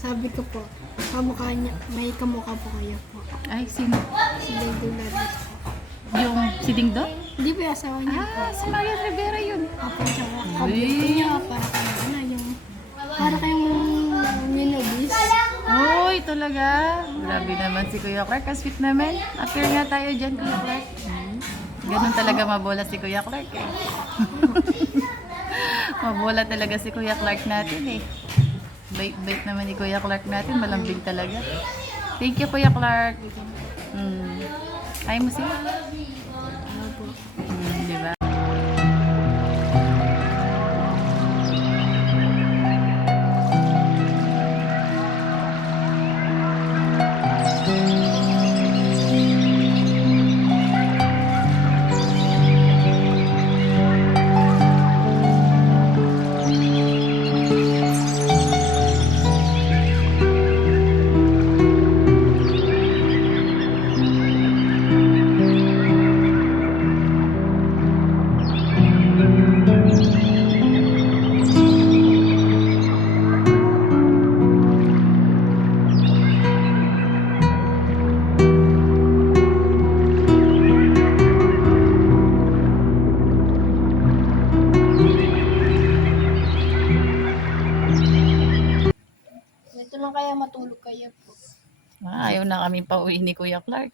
Sabi ko po, kamukha niya, may kamukha po kayo po. Ay, sino? Si Dingdong Lourdes po. Yung si Dingdo? Hindi po yung asawa niya po. Ah, si Maria Rivera yun. Apo tsaka kabit niya, para kayong ano, yung, para kayong minubis. Uy, talaga. Grabe naman si Kuya Clark. Sweet naman. Appear nga tayo dyan, Kuya Clark. Ganun talaga mabola si Kuya Clark eh. Mabola talaga si Kuya Clark natin eh. Bait-bait naman ni Kuya Clark natin. Malambing talaga. Thank you, Kuya Clark. Ayaw mo siya? Diba? Ito lang kaya matulog kayo po. Ayaw na kami pauwi ni Kuya Clark.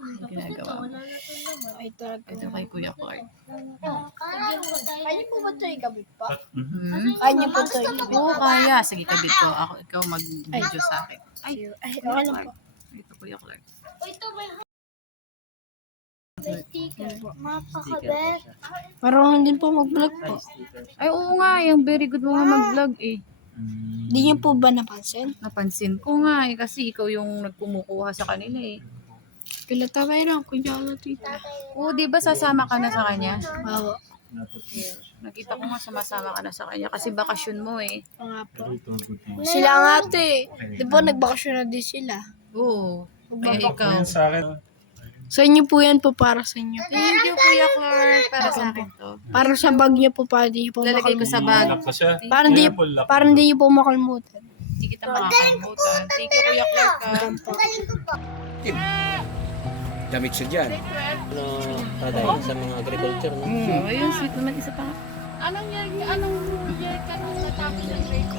Ang ginagawa mo. Ay, talaga. Ito kay Kuya Clark. Kaya niyo po ba ito ikabit pa? Hmm? Kaya niyo po ito ikabit Oo, kaya. Sige, kabit ko. Ako, ikaw mag-video sa akin. Ay, Ay, okay lang po. ito Kuya Clark. Mapakabet. Parang din po mag-vlog po. Ay, oo nga. Yung very good mo nga mag-vlog eh. Hindi niyo po ba napansin? Napansin ko nga eh. Kasi ikaw yung nagkumukuha sa kanila eh. Kilata kayo lang, kunya lang tita. Oo, di ba sasama ka na sa kanya? Oo. Nakita ko nga sumasama ka na sa kanya kasi bakasyon mo eh. Nga po. Sila nga ito eh. Di ba nagbakasyon na din sila? Oo. Kaya ikaw. Sa akin, Sa inyo po yan po, para sa inyo. Thank you, Kuya Clark. Para sa akin to. Para sa bag niyo po, para di niyo po Lalagay ko sa bag. lock na siya. Para hindi niyo po makalimutan. Hindi kita makakalimutan. Thank you, Kuya Clark. Damit siya dyan. Ano, taday sa mga agriculture, no? Ayun, sweet naman isa pa. Anong year ka nung natapos ng grade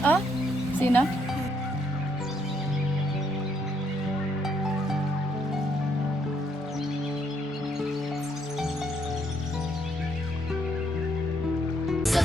12? Ah? Sino? So